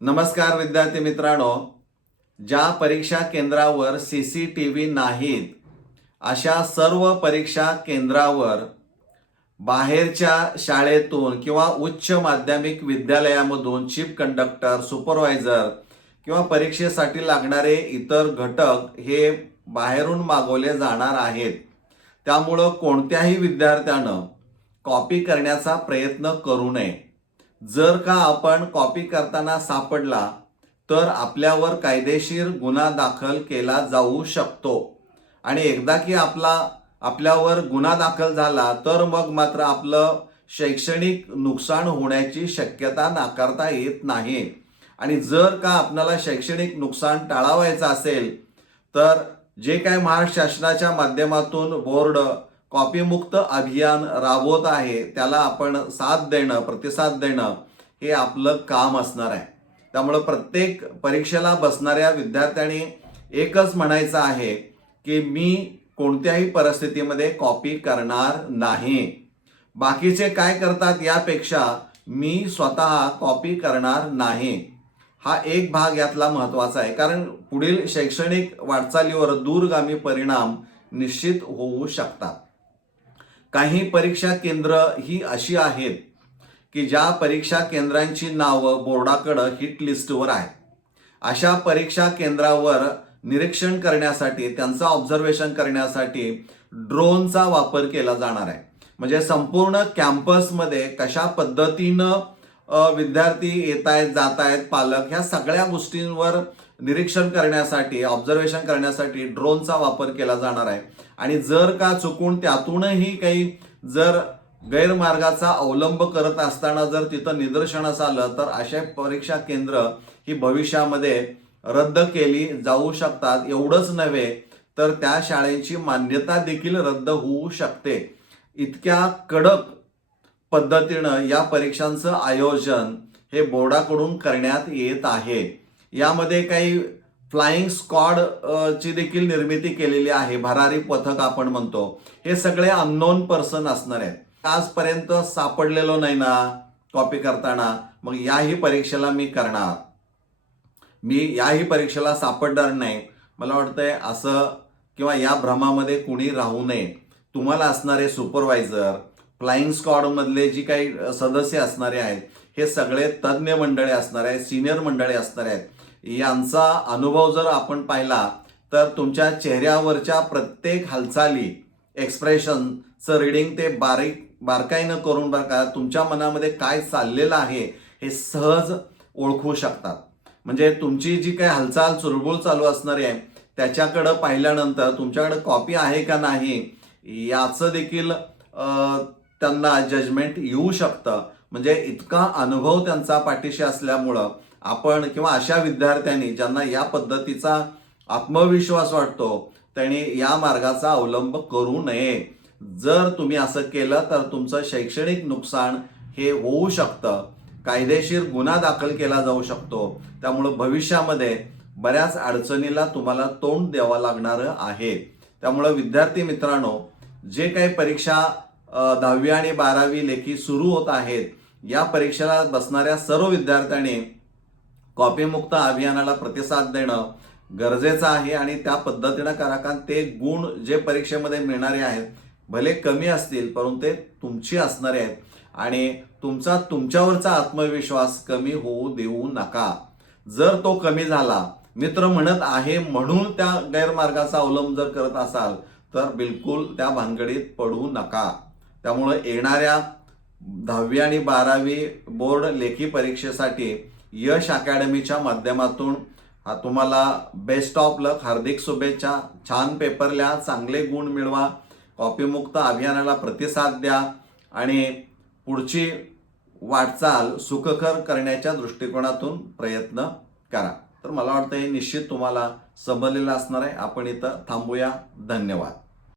नमस्कार विद्यार्थी मित्रांनो. ज्या परीक्षा केंद्रावर सी सी टी व्ही नाहीत अशा सर्व परीक्षा केंद्रावर बाहेरच्या शाळेतून किंवा उच्च माध्यमिक विद्यालयामधून चीफ कंडक्टर सुपरवायझर किंवा परीक्षेसाठी लागणारे इतर घटक हे बाहेरून मागवले जाणार आहेत. त्यामुळं कोणत्याही विद्यार्थ्यानं कॉपी करण्याचा प्रयत्न करू नये. जर का आपण कॉपी करताना सापडला तर आपल्यावर कायदेशीर गुन्हा दाखल केला जाऊ शकतो. आणि एकदा की आपला आपल्यावर गुन्हा दाखल झाला तर मग मात्र आपलं शैक्षणिक नुकसान होण्याची शक्यता नाकारता येत नाही. आणि जर का आपल्याला शैक्षणिक नुकसान टाळावायचं असेल तर जे काय महाराष्ट्र शासनाच्या माध्यमातून बोर्ड कॉपीमुक्त अभियान राबवत आहे त्याला आपण साथ देणं प्रतिसाद देणं हे आपलं काम असणार आहे. त्यामुळं प्रत्येक परीक्षेला बसणाऱ्या विद्यार्थ्यांनी एकच म्हणायचं आहे की मी कोणत्याही परिस्थितीमध्ये कॉपी करणार नाही. बाकीचे काय करतात यापेक्षा मी स्वतः कॉपी करणार नाही. हा एक भाग यातला महत्त्वाचा आहे कारण पुढील शैक्षणिक वाटचालीवर दूरगामी परिणाम निश्चित होऊ शकतात. काही परीक्षा केंद्र ही अशी आहेत की ज्या परीक्षा केंद्रांची नावं बोर्डाकडं हिट लिस्टवर आहेत. अशा परीक्षा केंद्रावर निरीक्षण करण्यासाठी त्यांचं ऑब्झर्वेशन करण्यासाठी ड्रोनचा वापर केला जाणार आहे. म्हणजे संपूर्ण कॅम्पसमध्ये कशा पद्धतीनं विद्यार्थी येत आहेत जात आहेत पालक ह्या सगळ्या गोष्टींवर निरीक्षण करण्यासाठी ऑब्झर्वेशन करण्यासाठी ड्रोनचा वापर केला जाणार आहे. आणि जर का चुकून त्यातूनही काही जर गैरमार्गाचा अवलंब करत असताना जर तिथं निदर्शनास आलं तर अशा परीक्षा केंद्र ही भविष्यामध्ये रद्द केली जाऊ शकतात. एवढंच नव्हे तर त्या शाळेची मान्यता देखील रद्द होऊ शकते. इतक्या कडक पद्धतीनं या परीक्षांचं आयोजन हे बोर्डाकडून करण्यात येत आहे. यामध्ये काही फ्लाइंग स्कॉड ची देखील निर्मिती केलेली आहे. भरारी पथक आपण म्हणतो. हे सगळे अननोन पर्सन असणार आहेत. आजपर्यंत सापडलेलो नाही ना कॉपी करताना. मग याही परीक्षेला मी करणार. मी याही परीक्षेला सापडणार नाही. मला वाटतंय असं किंवा या भ्रमामध्ये कुणी राहू नये. तुम्हाला असणारे सुपरवायझर फ्लाइंग स्कॉडमधले जी काही सदस्य असणारे आहेत हे सगळे तज्ज्ञ मंडळे असणार आहेत सिनियर मंडळे असणार आहेत. यांचा अनुभव जर आपण पाहिला तर तुमच्या चेहऱ्यावरच्या प्रत्येक हालचाली एक्सप्रेशनचं रिडिंग ते बारीक बारकाईनं करून बरं का तुमच्या मनामध्ये काय चाललेलं आहे हे सहज ओळखू शकतात. म्हणजे तुमची जी काही हालचाल चुरबुळ चालू असणारी आहे त्याच्याकडं पाहिल्यानंतर तुमच्याकडे कॉपी आहे का नाही याचं देखील त्यांना जजमेंट येऊ शकतं. म्हणजे इतका अनुभव त्यांचा पाठीशी असल्यामुळं आपण किंवा अशा विद्यार्थ्यांनी ज्यांना या पद्धतीचा आत्मविश्वास वाटतो त्यांनी या मार्गाचा अवलंब करू नये. जर तुम्ही असं केलं तर तुमचं शैक्षणिक नुकसान हे होऊ शकतं. कायदेशीर गुन्हा दाखल केला जाऊ शकतो. त्यामुळं भविष्यामध्ये बऱ्याच अडचणीला तुम्हाला तोंड द्यावं लागणारं आहे. त्यामुळं विद्यार्थी मित्रांनो जे काही परीक्षा दहावी आणि बारावी लेखी सुरू होत आहेत या परीक्षेला बसणाऱ्या सर्व विद्यार्थ्यांनी कॉपीमुक्त अभियानाला प्रतिसाद देणं गरजेचं आहे आणि त्या पद्धतीनं करा कारण ते गुण जे परीक्षेमध्ये मिळणारे आहेत भले कमी असतील परंतु ते तुमची असणारे आहेत. आणि तुमचा तुमच्यावरचा आत्मविश्वास कमी होऊ देऊ नका. जर तो कमी झाला मित्र म्हणत आहे म्हणून त्या गैरमार्गाचा अवलंब जर करत असाल तर बिलकुल त्या भानगडीत पडू नका. त्यामुळं येणाऱ्या दहावी आणि बारावी बोर्ड लेखी परीक्षेसाठी यश अकॅडमीच्या माध्यमातून तुम्हाला बेस्ट ऑफ लक हार्दिक शुभेच्छा छान पेपर लिहा चांगले गुण मिळवा कॉपीमुक्त अभियानाला प्रतिसाद द्या आणि पुढची वाटचाल सुखकर करण्याच्या दृष्टिकोनातून प्रयत्न करा. तर मला वाटतं हे निश्चित तुम्हाला समजलेलं असणार आहे. आपण इथं थांबूया. धन्यवाद.